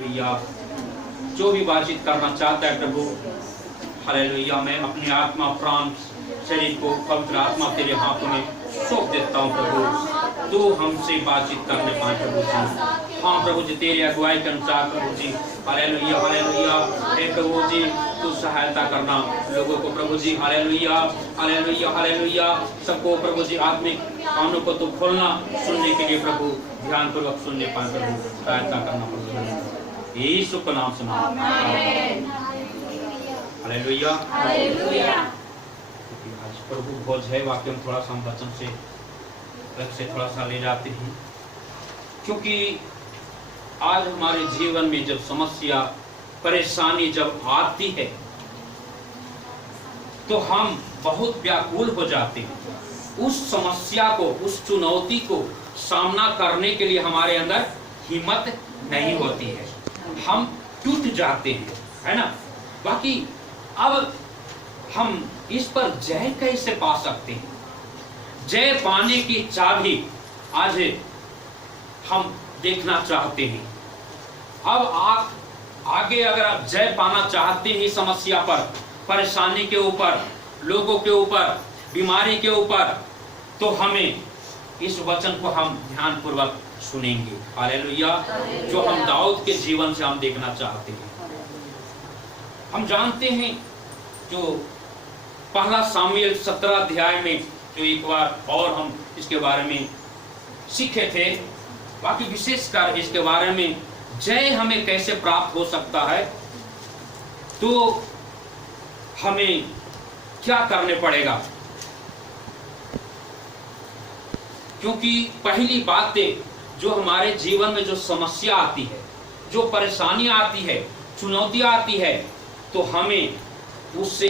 Hallelujah. जो भी बातचीत करना चाहता है प्रभु, हालेलुया, मैं अपनी आत्मा, प्राण, शरीर को पवित्र आत्मा तेरे हाथों में सौंप देता हूँ प्रभु। तू हमसे बातचीत करने पाए प्रभु जी। हाँ प्रभु जी, तेरी अगुवाई के अनुसार प्रभु जी, हालेलुया हालेलुया। हे प्रभु जी, तू सहायता करना लोगों को प्रभु जी, हालेलुया हालेलुया हालेलुया। सबको प्रभु जी आत्मिक कानों को तू खोलना, सुनने के लिए प्रभु ध्यान पूर्वक सुनने पाए प्रभु, सहायता करना प्रभु, यीशु के नाम से हालेलुया हालेलुया। आज प्रभु भोज है, वाक्य में थोड़ा सा हम वचन से अलग से थोड़ा सा ले जाते हैं, क्योंकि आज हमारे जीवन में जब समस्या, परेशानी जब आती है तो हम बहुत व्याकुल हो जाते हैं। उस समस्या को, उस चुनौती को सामना करने के लिए हमारे अंदर हिम्मत नहीं होती है, हम टूट जाते हैं, है ना। बाकी अब हम इस पर जय कैसे पा सकते हैं? जय पाने की चाबी आज हम देखना चाहते हैं। अब आप आगे अगर आप जय पाना चाहते हैं समस्या पर, परेशानी के ऊपर, लोगों के ऊपर, बीमारी के ऊपर, तो हमें इस वचन को हम ध्यान पूर्वक सुनेंगे, हालेलुया, जो हम दाऊद के जीवन से हम देखना चाहते हैं। हम जानते हैं जो पहला सामुएल 17 अध्याय में जो एक बार और हम इसके बारे में सीखे थे, बाकी विशेषकर इसके बारे में जय हमें कैसे प्राप्त हो सकता है, तो हमें क्या करने पड़ेगा। क्योंकि पहली बातें जो हमारे जीवन में जो समस्या आती है, जो परेशानी आती है, चुनौती आती है, तो हमें उससे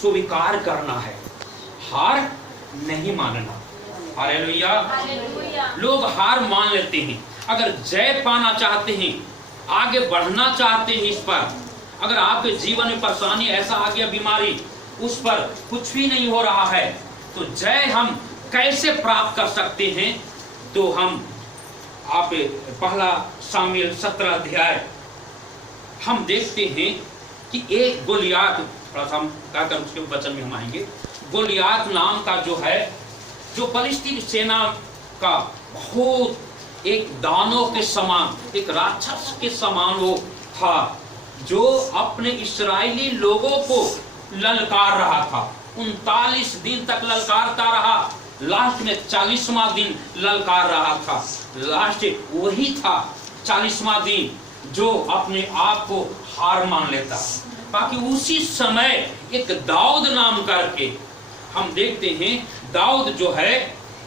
स्वीकार करना है, हार नहीं मानना, हालेलुया। लोग हार मान लेते हैं। अगर जय पाना चाहते हैं, आगे बढ़ना चाहते हैं इस पर, अगर आपके जीवन में परेशानी ऐसा आ गया, बीमारी, उस पर कुछ भी नहीं हो रहा है, तो जय हम कैसे प्राप्त कर सकते हैं? तो हम आप पहला सामुएल 17 अध्याय हम देखते हैं कि एक गोलियात, थोड़ा सा हम कहकर उसके वचन में हम आएंगे। गोलियात नाम का जो है, जो फलिस्तीन सेना का बहुत एक दानव के समान, एक राक्षस के समान वो था, जो अपने इस्राएली लोगों को ललकार रहा था। 39 दिन तक ललकारता रहा, लास्ट में 40वां दिन ललकार रहा था। लास्ट वही था 40वां दिन जो अपने आप को हार मान लेता। बाकी उसी समय एक दाऊद नाम करके हम देखते हैं, दाऊद जो है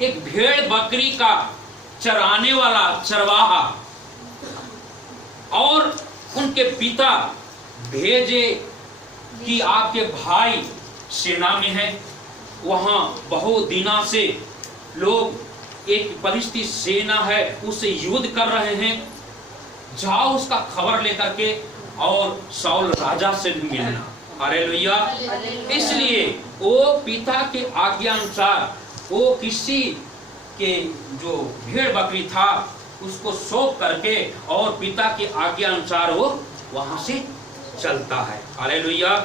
एक भेड़ बकरी का चराने वाला चरवाहा, और उनके पिता भेजे कि आपके भाई सेना में है, वहां बहुत दिनों से लोग, एक फलिस्ती सेना है उससे युद्ध कर रहे हैं, जाओ उसका खबर लेकर के और शाऊल राजा से मिलना, हालेलुया। इसलिए वो पिता के आज्ञा अनुसार वो किसी के जो भेड़ बकरी था उसको सौंप करके और पिता की आज्ञा अनुसार वो वहां से चलता है, हालेलुया।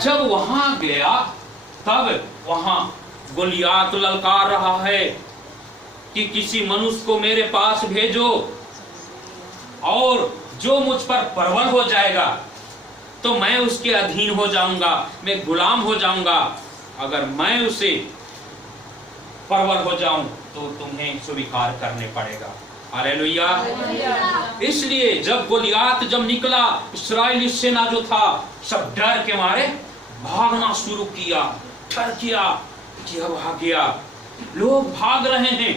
जब वहां गया तब वहां गोलियात ललकार रहा है कि किसी मनुष्य को मेरे पास भेजो, और जो मुझ पर प्रबल हो जाएगा तो मैं उसके अधीन हो जाऊंगा, मैं गुलाम हो जाऊंगा। अगर मैं उसे प्रबल हो जाऊं तो तुम्हें स्वीकार करने पड़ेगा, हालेलुया। इसलिए जब गोलियात जब निकला, इस्राएली सेना जो था सब डर के मारे भागना शुरू किया, डर किया कि अब आ गया, लोग भाग रहे हैं।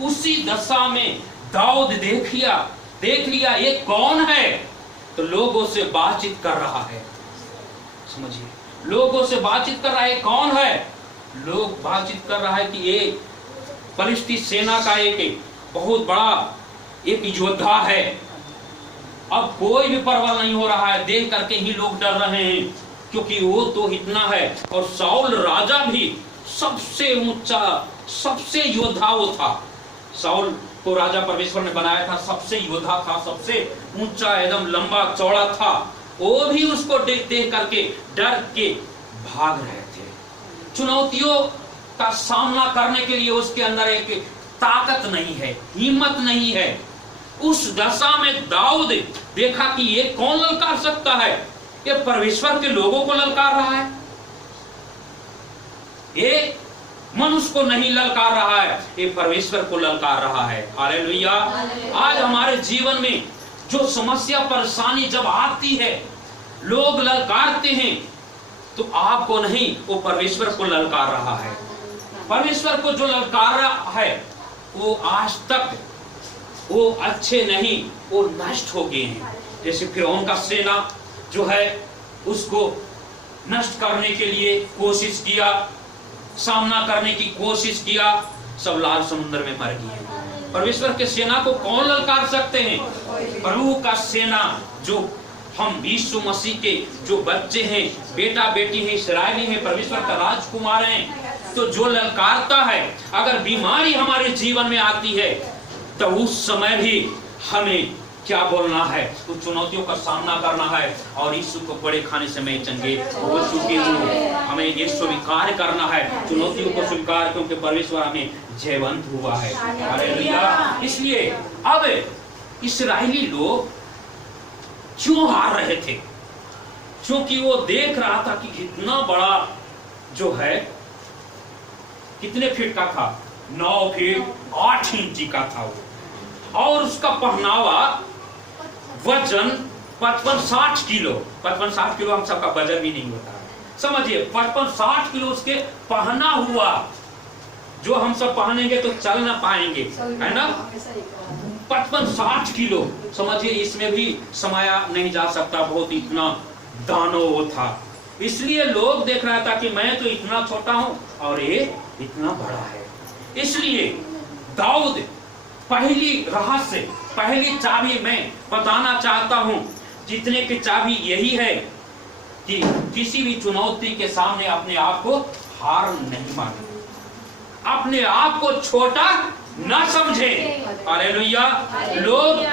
उसी दशा में दाऊद देख लिया ये कौन है, तो लोगों से बातचीत कर रहा है, समझिए, लोगों से बातचीत कर रहा है, कौन है? लोग बातचीत कर रहा है कि ये फलिस्ती सेना का एक बहुत बड़ा एक योद्धा है। अब कोई भी प्रबल नहीं हो रहा है, देख करके ही लोग डर रहे हैं, क्योंकि वो तो इतना है, और शाऊल राजा भी सबसे ऊंचा, सबसे योद्धा वो था। शाऊल को राजा परमेश्वर ने बनाया था, सबसे योद्धा था, सबसे ऊंचा, एकदम लंबा चौड़ा था, वो भी उसको देख करके डर के भाग रहे थे। चुनौतियों का सामना करने के लिए उसके अंदर एक ताकत नहीं है, हिम्मत नहीं है। उस दशा में दाऊद देखा कि ये कौन ललकार सकता है, ये परमेश्वर के लोगों को ललकार रहा है, ये मनुष्य को नहीं ललकार रहा है, ये परमेश्वर को ललकार रहा है। हालेलुया। आज हमारे जीवन में जो समस्या परेशानी जब आती है, लोग ललकारते हैं, तो आपको नहीं, वो परमेश्वर को ललकार रहा है। परमेश्वर को जो ललकार रहा है वो आज तक वो अच्छे नहीं, वो नष्ट हो गए हैं। जैसे फिरौन का सेना जो है उसको नष्ट करने के लिए कोशिश किया, सामना करने की कोशिश किया, सब लाल समुद्र में मर गए। परमेश्वर के सेना को कौन ललकार सकते हैं? प्रभु का सेना, जो हम यीशु मसीह के जो बच्चे हैं, बेटा बेटी हैं, इस्राएली हैं, परमेश्वर का राजकुमार हैं, तो जो ललकारता है, अगर बीमारी हमारे जीवन में आती है तो उस समय भी हमें क्या बोलना है, उस चुनौतियों का सामना करना है और यीशु को बड़े खाने से मैं चंगे हो चुके हूँ। हमें ये स्वीकार करना है, चुनौतियों को स्वीकार, क्योंकि परमेश्वर हमें जयवंत हुआ है। हालेलुया। इसलिए अब इस्राएली लोग क्यों हार रहे थे? क्योंकि वो देख रहा था कि कितना बड़ा जो है, कितने फीट का था? 9 फीट 8 इंच का था वो, और उसका पहनावा वजन 55-60 किलो। 55-60 किलो हम सबका वजन भी नहीं होता है, समझिए। 55-60 किलो उसके पहना हुआ, जो हम सब पहनेंगे तो चल ना पाएंगे, है ना। 55-60 किलो, समझिए, इसमें भी समाया नहीं जा सकता, बहुत इतना दानो वो था। इसलिए लोग देख रहा था कि मैं तो इतना छोटा हूं और ये इतना बड़ा है। इसलिए दाऊद पहली रहस्य, पहली चाबी मैं बताना चाहता हूं, जीतने की चाबी यही है कि किसी भी चुनौती के सामने अपने आप को हार नहीं माने, अपने आप को छोटा ना समझे। हालेलुया। लोग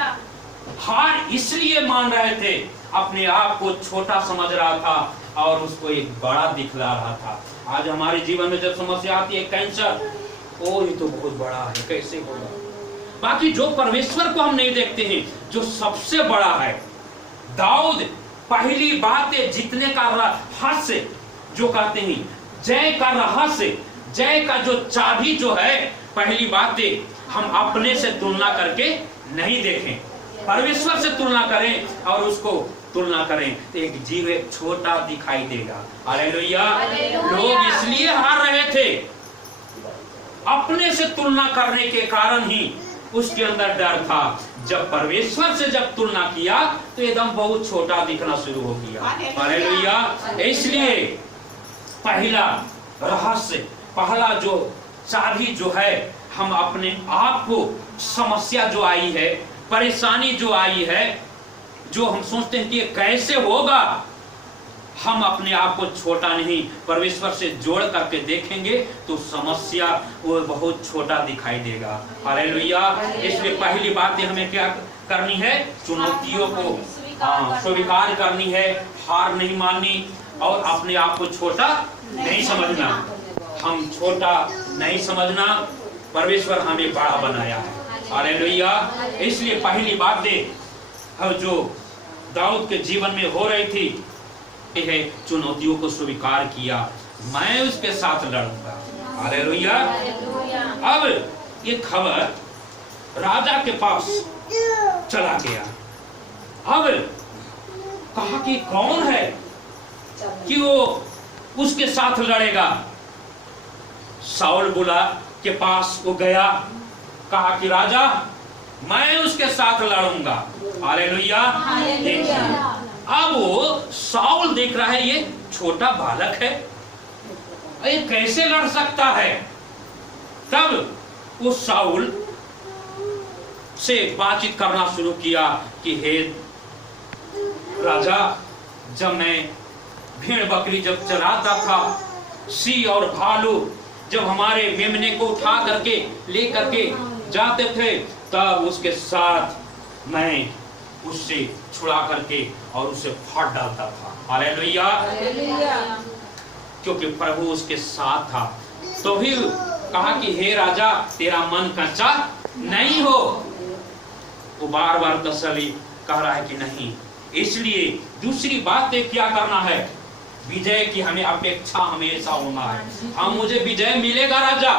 हार इसलिए मान रहे थे, अपने आप को छोटा समझ रहा था और उसको एक बड़ा दिखला रहा था। आज हमारे जीवन में जब समस्या आती है, कैंसर, ओ ये तो बहुत बड़ा है, कैसे होगा। बाकी जो परमेश्वर को हम नहीं देखते हैं, जो सबसे बड़ा है। दाऊद पहली बातें जीतने का रहस्य जो कहते हैं, जय का रहस्य, जय का जो चाबी जो है, पहली बातें हम अपने से तुलना करके नहीं देखें, परमेश्वर से तुलना करें और उसको तुलना करें तो एक जीव एक छोटा दिखाई देगा। हालेलुया। लोग इसलिए हार रहे थे, अपने से तुलना करने के कारण ही उसके अंदर डर था। जब परमेश्वर से जब तुलना किया तो एकदम बहुत छोटा दिखना शुरू हो गया। हालेलुया। इसलिए पहला रहस्य, पहला जो चाबी जो है, हम अपने आप को, समस्या जो आई है, परेशानी जो आई है, जो हम सोचते हैं कि ये कैसे होगा, हम अपने आप को छोटा नहीं, परमेश्वर से जोड़ करके देखेंगे तो समस्या वो बहुत छोटा दिखाई देगा। हालेलुया। इसलिए पहली बात हमें क्या करनी है? चुनौतियों को स्वीकार करनी है, हार नहीं माननी और अपने आप को छोटा नहीं समझना। हम छोटा नहीं समझना, परमेश्वर हमें बड़ा बनाया है। हालेलुया। इसलिए पहली बात जो दाऊद के जीवन में हो रही थी है, चुनौतियों को स्वीकार किया, मैं उसके साथ लड़ूंगा। हालेलुया। अब ये खबर राजा के पास चला गया। अब कहा कि कौन है कि वो उसके साथ लड़ेगा। शाऊल बुला के पास वो गया, कहा कि राजा मैं उसके साथ लड़ूंगा। हालेलुया। अब वो शाऊल देख रहा है, ये छोटा बालक है, ये कैसे लड़ सकता है। तब वो शाऊल से बातचीत करना शुरू किया कि हे राजा, जब मैं भेड़ बकरी जब चराता था, सिंह और भालू जब हमारे मेमने को उठा करके ले करके जाते थे, तब उसके साथ मैं उससे छुड़ा करके और उसे फाड़ डालता था। हालेलुया। क्योंकि प्रभु उसके साथ था। तो भी कहा कि हे राजा, तेरा मन कच्चा नहीं हो। वो बार बार तसल्ली कह रहा है कि नहीं। इसलिए दूसरी बात क्या करना है, विजय की हमें अपेक्षा हमेशा होना है। हाँ, मुझे विजय मिलेगा राजा,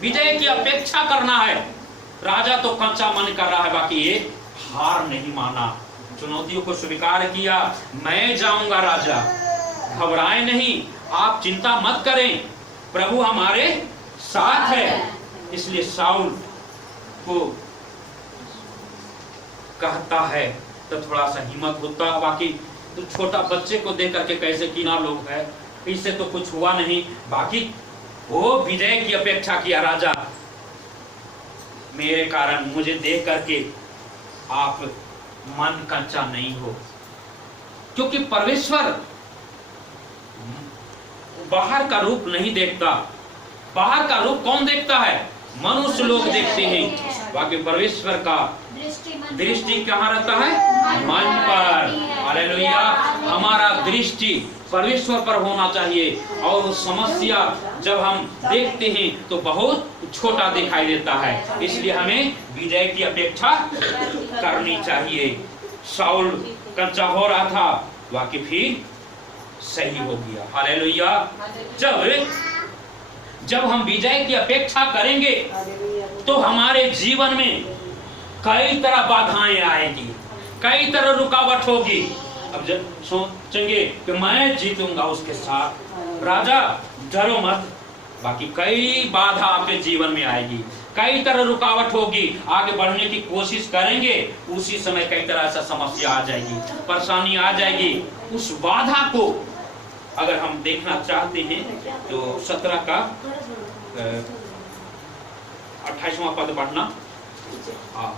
विजय की अपेक्षा करना है। राजा तो कच्चा मन कर रहा है, बाकी ये हार नहीं माना, चुनौतियों को स्वीकार किया। मैं जाऊंगा राजा, घबराए नहीं, आप चिंता मत करें, प्रभु हमारे साथ है। इसलिए शाऊल को कहता है तो थोड़ा सा हिम्मत होता। बाकी तो छोटा बच्चे को देख करके कैसे कीना लोग है, इससे तो कुछ हुआ नहीं। बाकी वो विजय की अपेक्षा किया, राजा मेरे कारण मुझे देख करके आप मन कच्चा नहीं हो। क्योंकि परमेश्वर बाहर का रूप नहीं देखता। बाहर का रूप कौन देखता है? मनुष्य लोग देखते हैं। बाकी परमेश्वर का दृष्टि कहाँ रहता है? मन पर। हालेलुया। हमारा दृष्टि परमेश्वर पर होना चाहिए। और वो समस्या जब हम देखते हैं तो बहुत छोटा दिखाई देता है। इसलिए हमें विजय की अपेक्षा करनी चाहिए। शाऊल कच्चा हो रहा था, बाकी फिर सही हो गया। हालेलुया। जब हम विजय की अपेक्षा करेंगे तो हमारे जीवन में कई तरह बाधाएं आएगी, कई तरह रुकावट होगी। अब जब सोचेंगे कि मैं जीतूंगा उसके साथ, राजा डरो मत, बाकी कई बाधा आपके जीवन में आएगी, कई तरह रुकावट होगी। आगे बढ़ने की कोशिश करेंगे, उसी समय कई तरह से समस्या आ जाएगी, परेशानी आ जाएगी। उस बाधा को अगर हम देखना चाहते हैं तो 17 का 28वां पद पढ़ना। हाँ,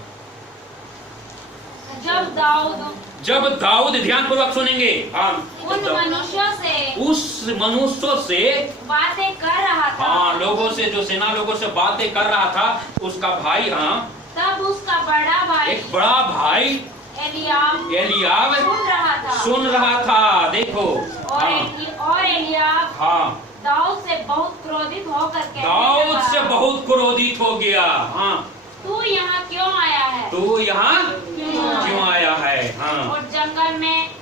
जब दाऊद ध्यान पूर्वक सुनेंगे, उस मनुष्यों से बातें कर रहा था। हाँ, लोगों से, जो सेना लोगों से बातें कर रहा था, उसका भाई, हाँ, तब उसका बड़ा भाई, एक बड़ा भाई एलियाब सुन रहा था। देखो, और एलियाब, हाँ, दाऊद से बहुत क्रोधित होकर दाऊद से बहुत क्रोधित हो गया। हाँ, तू यहाँ क्यों आया है? तू यहाँ क्यों आया है? हाँ, और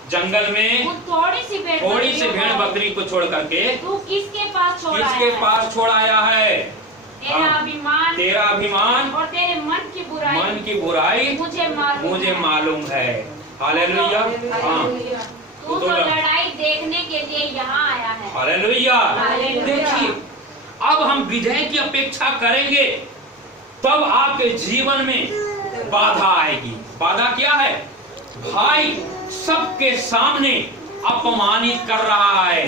जंगल में थोड़ी सी भेड़ बकरी को छोड़ करके तू किसके पास छोड़ आया है? तेरा अभिमान और तेरे मन की बुराई मुझे मालूम है। हालेलुया। हाँ, तू तो लड़ाई देखने के लिए यहाँ आया है। हालेलुया। देखिए, अब हम विजय की अपेक्षा करेंगे तब आपके जीवन में बाधा आएगी। बाधा क्या है? भाई सबके सामने अपमानित कर रहा है।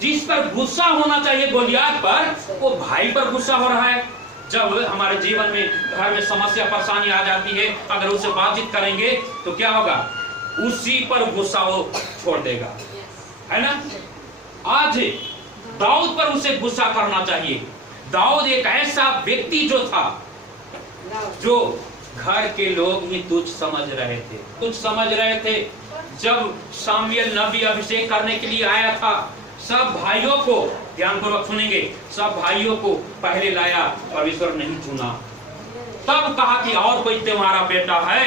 जिस पर गुस्सा होना चाहिए गोलियत पर, वो भाई पर गुस्सा हो रहा है। जब हमारे जीवन में घर में समस्या परेशानी आ जाती है, अगर उससे बातचीत करेंगे तो क्या होगा? उसी पर गुस्सा वो छोड़ देगा, है ना? आज दाऊद पर उसे गुस्सा करना चाहिए। दाऊद एक ऐसा व्यक्ति जो था, जो घर के लोग ही तुच्छ समझ रहे थे। जब शामूएल नबी अभिषेक करने के लिए आया था, सब भाइयों को, ध्यान पूर्वक सुनेंगे, सब भाइयों को पहले लाया, परमेश्वर नहीं चुना। तब कहा कि और कोई तुम्हारा बेटा है?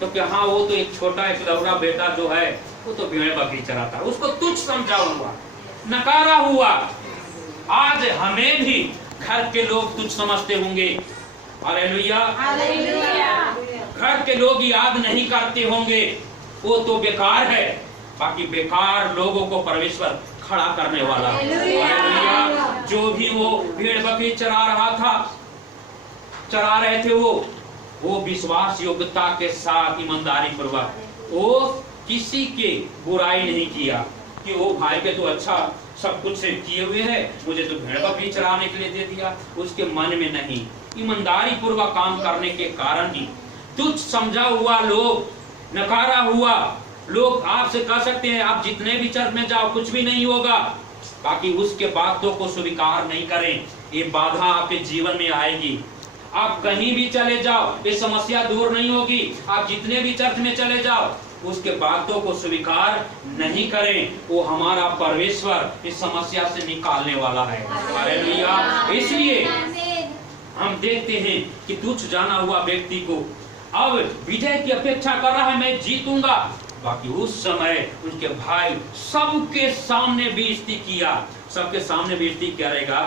तो क्या? हाँ, वो तो एक छोटा एकलौता बेटा जो है, वो तो भेड़ बकरी चराता है। उसको तुच्छ समझा हुआ, नकारा हुआ। आज हमें भी घर के लोग तुच्छ समझते होंगे। हालेलुया। घर के लोग याद नहीं करते होंगे, वो तो बेकार है। बाकी बेकार लोगों को परमेश्वर खड़ा करने वाला। हालेलुया। जो भी वो भेड़ बकरी चरा रहे थे, वो विश्वास योग्यता के साथ, ईमानदारी पूर्वक, वो किसी के बुराई नहीं किया कि वो भाई के तो अच्छा सब कुछ किए हुए है, मुझे तो भेड़ बकरी चराने के लिए दे दिया। उसके मन में नहीं, ईमानदारी पूर्वक काम करने के कारण ही तुच्छ समझा हुआ लोग, नकारा हुआ लोग आपसे कह सकते हैं आप जितने भी चर्च में जाओ कुछ भी नहीं होगा। बाकी उसके बातों को स्वीकार नहीं करें, ये बाधा आपके जीवन में आएगी। आप कहीं भी चले जाओ, ये समस्या दूर नहीं होगी। आप जितने भी चर्च में चले जाओ, उसके बातों को स्वीकार नहीं करें, वो हमारा परमेश्वर इस समस्या से निकालने वाला है। हालेलुया। इसलिए हम देखते हैं कि तुच्छ जाना हुआ व्यक्ति को अब विजय की अपेक्षा कर रहा है, मैं जीतूंगा। बाकी उस समय उनके भाई सबके सामने बेइज्जती किया। सबके सामने बेइज्जती करेगा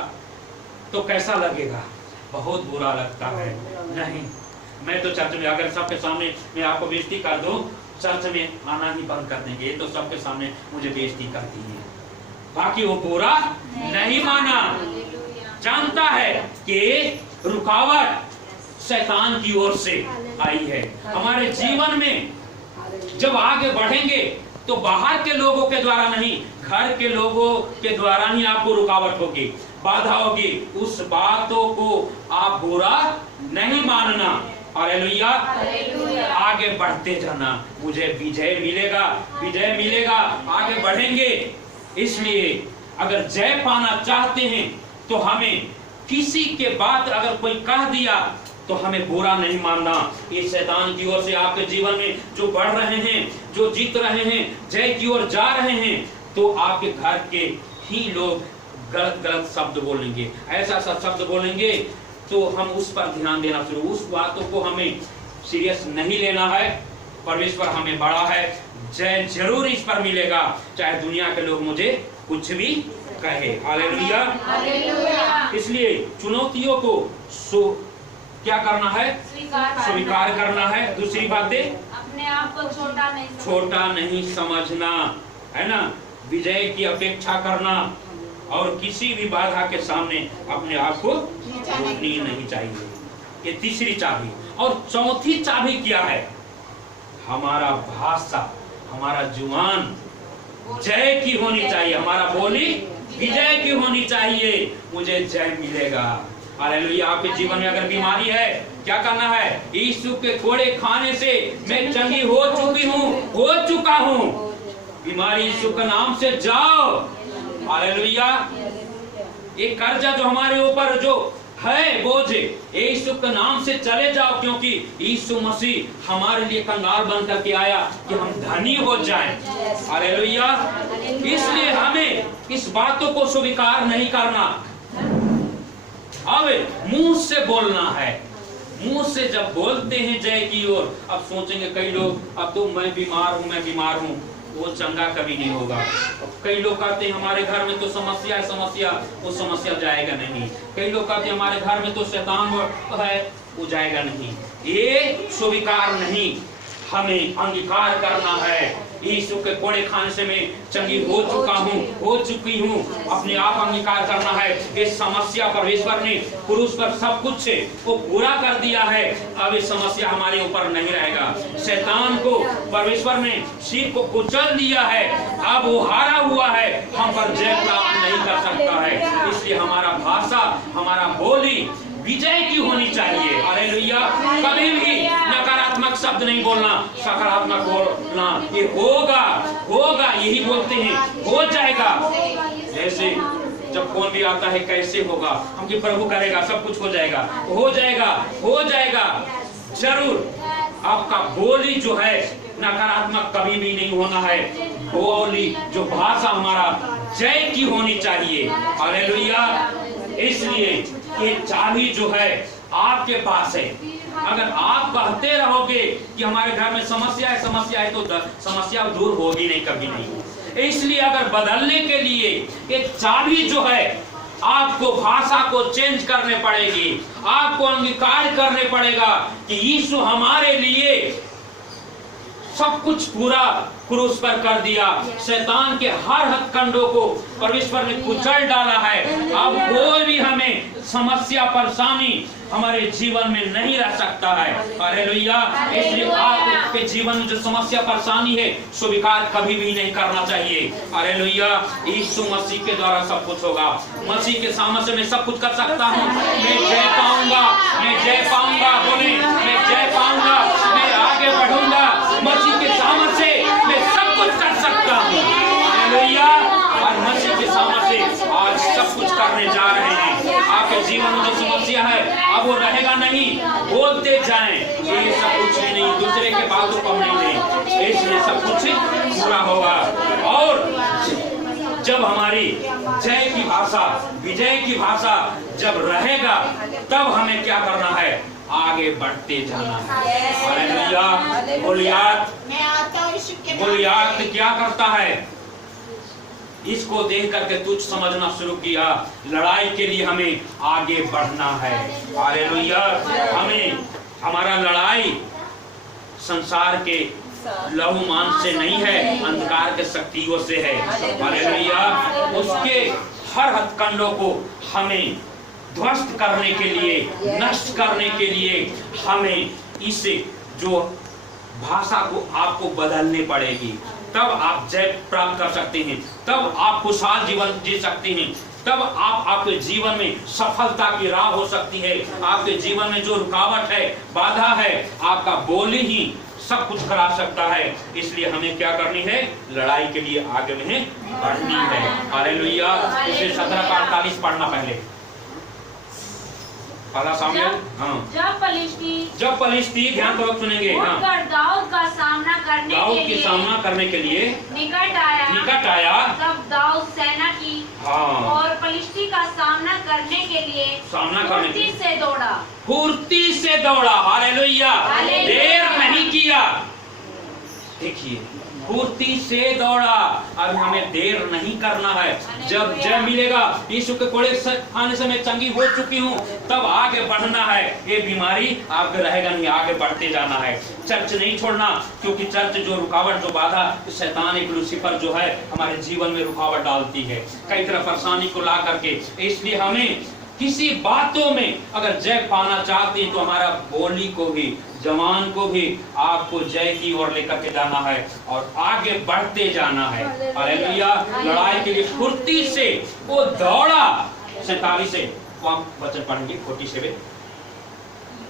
तो कैसा लगेगा? बहुत बुरा लगता है। नहीं, मैं तो चर्च में अगर सबके सामने मैं आपको बेइज्जती कर दूं, चर्च में आना ही बंद कर देंगे। तो सबके सामने मुझे बेइज्जती करती है। बाकी वो बुरा नहीं माना, जानता है कि रुकावट शैतान की ओर से आई है। हमारे जीवन में जब आगे बढ़ेंगे तो बाहर के लोगों के द्वारा नहीं, घर के लोगों के द्वारा ही आपको रुकावट होगी, बाधा होगी। उस बातों को आप बुरा नहीं मानना। हालेलुया। आगे बढ़ते जाना, मुझे विजय मिलेगा, विजय मिलेगा, आगे बढ़ेंगे। इसलिए अगर जय पाना चाहते हैं तो हमें किसी के बात अगर कोई कह दिया तो हमें बुरा नहीं मानना। ये शैतान की ओर से आपके जीवन में जो बढ़ रहे हैं, जो जीत रहे हैं, जय की ओर जा रहे हैं, तो आपके घर के ही लोग गलत गलत शब्द बोलेंगे, ऐसा शब्द बोलेंगे, तो हम उस पर ध्यान देना शुरू। उस बातों को हमें सीरियस नहीं लेना है। परमेश्वर हमें बड़ा है, जय जरूर इस पर मिलेगा, चाहे दुनिया के लोग मुझे कुछ भी कहे। हालेलुया। इसलिए चुनौतियों को क्या करना है? स्वीकार करना है। दूसरी बातें, अपने आप को छोटा नहीं समझना, है ना। विजय की अपेक्षा करना और किसी भी बाधा के सामने अपने आप को झुकनी नहीं चाहिए। ये तीसरी चाबी। और चौथी चाबी क्या है? हमारा भाषा, हमारा जुबान जय की होनी चाहिए, हमारा बोली विजय की होनी चाहिए। मुझे जय मिलेगा। हालेलुया। आपके जीवन में अगर बीमारी है, क्या करना है? यीशु के कोड़े खाने से मैं चंगी हो चुका हूँ। बीमारी यीशु के नाम से जाओ। हालेलुया। ये कर्जा जो हमारे ऊपर जो है बोझ, यीशु के नाम से चले जाओ, क्योंकि यीशु मसीह हमारे लिए कंगाल बन करके आया कि हम धनी हो जाएं। हालेलुया। इसलिए हमें इस बातों को स्वीकार नहीं करना, अब मुंह से बोलना है। मुंह से जब बोलते हैं जय की ओर, अब सोचेंगे कई लोग, अब तो मैं बीमार हूँ, वो चंगा कभी नहीं होगा। कई लोग कहते हैं हमारे घर में तो समस्या है, वो समस्या जाएगा नहीं। कई लोग कहते हैं हमारे घर में तो शैतान है, वो जाएगा नहीं। ये स्वीकार नहीं, हमें अंगीकार करना है। यीशु के कोड़े खाने से मैं चंगी हो चुकी हूँ, अपने आप अंगीकार करना है। इस समस्या परमेश्वर ने क्रूस पर सब कुछ से वो पूरा कर दिया है। अब इस समस्या हमारे ऊपर नहीं रहेगा। शैतान को परमेश्वर ने सिर को कुचल दिया है, अब वो हारा हुआ है, हम पर जय प्राप्त नहीं कर सकता है। इसलिए हमारा भाषा, हमारा बोली विजय की होनी चाहिए। हालेलुया। कभी भी नकारात्मक शब्द नहीं बोलना, सकारात्मक बोलना। ये होगा यही बोलते हैं, हो जाएगा। जैसे जब फोन भी आता है, कैसे होगा, हम कि प्रभु करेगा, सब कुछ हो जाएगा जरूर। आपका बोली जो है नकारात्मक कभी भी नहीं होना है। बोली जो भाषा हमारा जय की होनी चाहिए। हालेलुया। इसलिए ये चाबी जो है आपके पास है। अगर आप कहते रहोगे कि हमारे घर में समस्या है, तो समस्या दूर होगी नहीं, कभी नहीं। इसलिए अगर बदलने के लिए ये चाबी जो है, आपको भाषा को चेंज करने पड़ेगी, आपको अंगीकार करने पड़ेगा कि यीशु हमारे लिए सब कुछ पूरा क्रूस पर कर दिया। शैतान के हर हथकंडों को परमेश्वर ने कुचल डाला है। अब कोई भी हमें समस्या परेशानी हमारे जीवन में नहीं रह सकता है। हालेलुया। इसलिए आपके जीवन में जो समस्या परेशानी है, स्वीकार कभी भी नहीं करना चाहिए। हालेलुया। यीशु मसीह के द्वारा सब कुछ होगा। मसीह के सामने से मैं सब कुछ कर सकता हूँ। मैं जय पाऊंगा बोले, मैं जय पाऊंगा, मैं आगे बढ़ूंगा। मसीह के सामने से मैं सब कुछ कर सकता हूँ। हालेलुया। और मसीह के सामने से आज सब कुछ करने जा रहे हैं। आपके जीवन में जो समस्या है, अब वो रहेगा नहीं, बोलते जाएं ये सब कुछ ही नहीं, दूसरे के बातों को नहीं लें, इसलिए सब कुछ पूरा होगा। और जब हमारी जय की भाषा, विजय की भाषा जब रहेगा, तब हमें क्या करना है? आगे बढ़ते जाना है। हालेलुया। गोलियत क्या करता है? इसको देख करके तुच्छ समझना शुरू किया। लड़ाई के लिए हमें आगे बढ़ना है। हालेलुया। हमें हमारा लड़ाई संसार के लहू मांस से नहीं है, अंधकार के शक्तियों से है। हालेलुया। उसके हर हथकंडों को हमें ध्वस्त करने के लिए, नष्ट करने के लिए हमें इस जो भाषा को आपको बदलनी पड़ेगी। तब आप जय प्राप्त कर सकते हैं, तब आप खुशहाल जीवन जी सकते हैं, तब आप आपके जीवन में सफलता की राह हो सकती है। आपके जीवन में जो रुकावट है, बाधा है, आपका बोल ही सब कुछ करा सकता है। इसलिए हमें क्या करनी है? लड़ाई के लिए आगे में बढ़नी है। हालेलुया। इसे 17:48 पढ़ना पहले। जब फलिस्ती ध्यान पूर्वक सुनेंगे, दाऊद का सामना करने के लिए निकट आया, तब दाऊद सेना की और फलिस्ती का सामना करने के लिए फुर्ती से दौड़ा। हालेलुया। देर नहीं किया। देखिए, फुर्ती से दौड़ा। अब हमें देर नहीं करना है। जब जय मिलेगा, यीशु के कोड़े आने से मैं चंगी हो चुकी हूँ, तब आगे बढ़ना है। ये बीमारी आपके रहेगा नहीं, आगे बढ़ते जाना है। चर्च नहीं छोड़ना, क्योंकि चर्च जो रुकावट, जो बाधा, शैतान एक लूसीफर जो है हमारे जीवन में रुकावट डालती है, कई तरह परेशानी को ला करके। इसलिए हमें किसी बातों में अगर जय पाना चाहते हैं तो हमारा बोली को भी, जवान को भी आपको जय की ओर लेकर के जाना है और आगे बढ़ते जाना है। हालेलुया। लड़ाई के लिए फुर्ती से वो दौड़ा। 47 से वचन पढ़ेंगे, 47।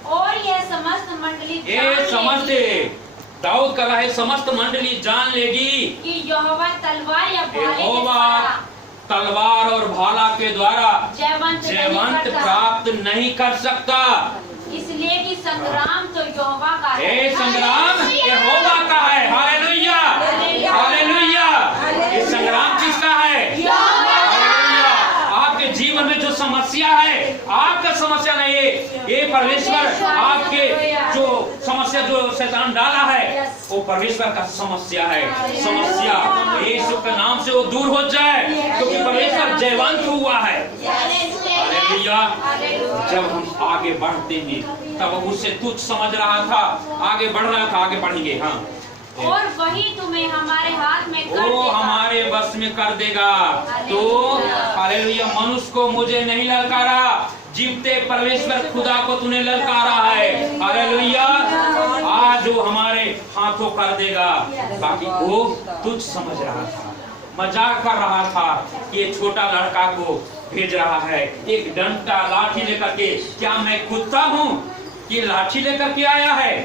और ये समस्त मंडली समझते दाऊद कर रहा है, समस्त मंडली जान लेगी कि यहोवा तलवार और भाला के द्वारा जयवंत प्राप्त नहीं कर सकता, इसलिए कि संग्राम तो यहोवा का है। संग्राम यहोवा का है। हालेलुया। हालेलुया। ये संग्राम किसका है? हालेलुया। आपके जीवन में जो समस्या है, आपका समस्या नहीं है, ये परमेश्वर आपके जो समस्या जो शैतान डाला है, वो परमेश्वर का समस्या है। समस्या यीशु के नाम से वो दूर हो जाए, क्योंकि परमेश्वर जयवंत हुआ है। हालेलुया। जब हम आगे बढ़ते हैं, तब उससे तुच्छ समझ रहा था, आगे बढ़ रहा था, आगे बढ़ेंगे। हाँ, और वही तुम्हें हमारे हाथ में कर वो देगा। हमारे बस में कर देगा। तो हालेलुया। मनुष्य को मुझे नहीं ललकारा, जीवते परमेश्वर खुदा को तूने ललकारा है। हालेलुया। आज वो हमारे हाथों कर देगा। बाकी वो तुच्छ समझ रहा था, मजाक कर रहा था कि ये छोटा लड़का को भेज रहा है एक डंडा लाठी लेकर के। क्या मैं कुत्ता हूँ कि लाठी लेकर के आया है?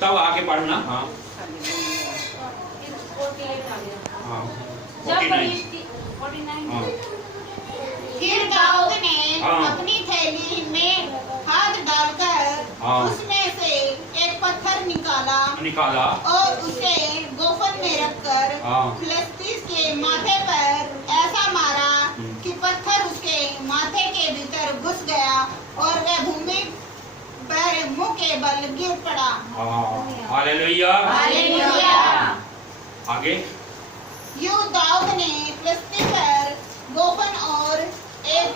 तब आगे बढ़ना। हाँ, फिर दाऊद ने अपनी थैली में हाथ डालकर उसमें से एक पत्थर निकाला और उसे गोफन में रखकर फिलिस्ती के माथे पर ऐसा मारा कि पत्थर उसके माथे के भीतर घुस गया और वह भूमि पर मुंह के बल गिर पड़ा। हालेलुया। हालेलुया। आगे यूं दाऊद ने फिलिस्ती पर गोफन और एक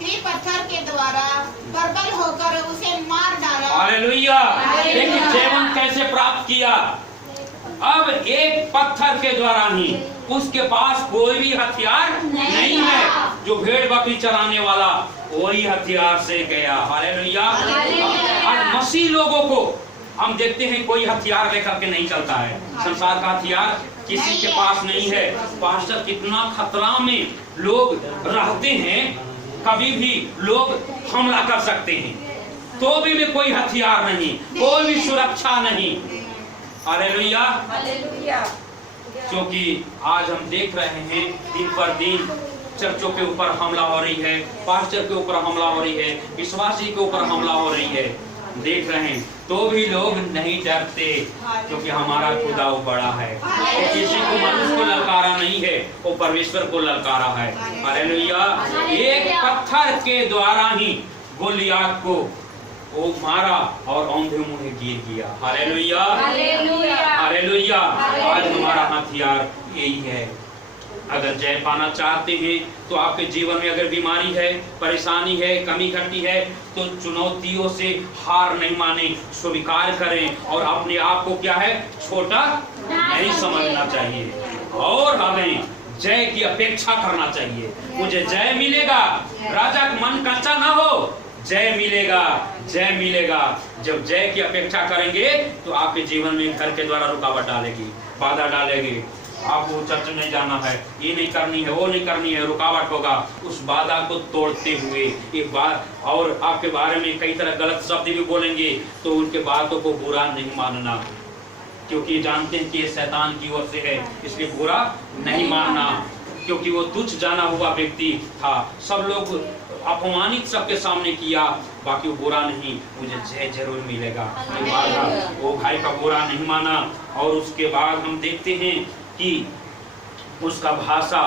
ही पत्थर के द्वारा बर्बल होकर उसे मार डाला। हालेलुया। लेकिन जीवन कैसे प्राप्त किया? अब एक पत्थर के द्वारा ही, उसके पास कोई भी हथियार नहीं है। जो भेड़ बकरी चराने वाला वही हथियार से गया। हालेलुया। और मसीह लोगों को हम देखते हैं कोई हथियार लेकर के नहीं चलता है। संसार का हथियार किसी के पास नहीं है। पास्टर, कितना खतरा में लोग रहते हैं, कभी भी लोग हमला कर सकते हैं, तो भी में कोई हथियार नहीं, कोई भी सुरक्षा नहीं। हालेलुया। क्योंकि आज हम देख रहे हैं दिन पर दिन चर्चों के ऊपर हमला हो रही है, पास्टर के ऊपर हमला हो रही है, विश्वासी के ऊपर हमला हो रही है, देख रहे हैं, तो भी लोग नहीं डरते, क्योंकि हमारा खुदा वो बड़ा है। वो किसी को मनुष्य को ललकारा नहीं है, वो परमेश्वर को ललकारा है। हालेलुया। एक पत्थर के द्वारा ही गोलियत को वो मारा और औंधे मुंह गिर गया। Hallelujah, hallelujah. आज हमारा हथियार यही है। अगर जय पाना चाहते हैं तो आपके जीवन में अगर बीमारी है, परेशानी है, कमी घटी है, तो चुनौतियों से हार नहीं माने, स्वीकार करें और अपने आप को क्या है, छोटा नहीं समझना चाहिए और हमें जय की अपेक्षा करना चाहिए। मुझे जय मिलेगा, राजा का मन कच्चा ना हो, जय मिलेगा, जय मिलेगा। जब जय की अपेक्षा करेंगे तो आपके जीवन में घर के द्वारा रुकावट डालेगी, बाधा डालेगी। आपको चर्च नहीं जाना है, ये नहीं करनी है, वो नहीं करनी है, रुकावट होगा। उस बाधा को तोड़ते हुए एक बार और आपके बारे में कई तरह गलत शब्द भी बोलेंगे, तो उनके बातों को बुरा नहीं मानना, क्योंकि जानते हैं कि ये शैतान की ओर से है, इसलिए बुरा नहीं मानना, क्योंकि वो तुच्छ जाना हुआ व्यक्ति था। सब लोग अपमानित सबके सामने किया, बाकी वो बुरा नहीं, मुझे जय जरूर मिलेगा। वो भाई का बुरा नहीं माना। और उसके बाद हम देखते हैं कि उसका भाषा,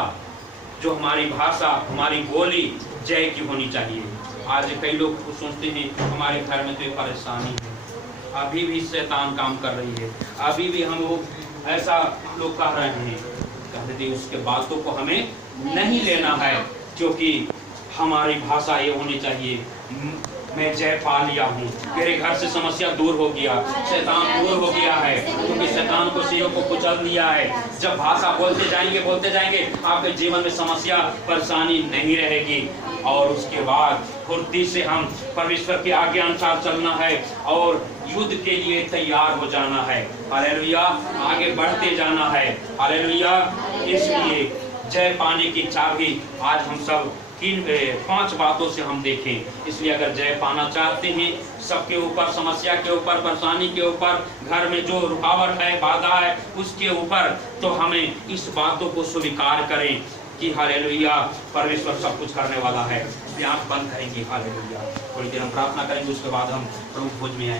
जो हमारी भाषा, हमारी बोली जय की होनी चाहिए। आज कई लोग सोचते हैं हमारे घर में तो ये परेशानी है, अभी भी शैतान काम कर रही है, अभी भी हम लोग ऐसा लोग कह रहे हैं, कहते हैं उसके बातों को हमें नहीं लेना है, क्योंकि हमारी भाषा ये होनी चाहिए, मैं जय पा लिया हूँ, मेरे घर से समस्या दूर हो गया, शैतान दूर हो गया है, क्योंकि शैतान को सीओ को कुचल दिया है। जब भाषा बोलते जाएंगे आपके जीवन में समस्या परेशानी नहीं रहेगी। और उसके बाद फुर्ती से हम परमेश्वर के आगे अनुसार चलना है और युद्ध के लिए तैयार हो जाना है। हालेलुया, आगे बढ़ते जाना है। हालेलुया। इसलिए जय पाने की चाबी आज हम सब किन 5 बातों से हम देखें। इसलिए अगर जय पाना चाहते हैं सबके ऊपर, समस्या के ऊपर, परेशानी के ऊपर, घर में जो रुकावट है, बाधा है, उसके ऊपर, तो हमें इस बातों को स्वीकार करें कि हालेलुया, परमेश्वर सब कुछ करने वाला है। आंख बंद करेंगे, हालेलुया। थोड़ी देर हम प्रार्थना करेंगे, उसके बाद हम प्रभु भोज में आएंगे।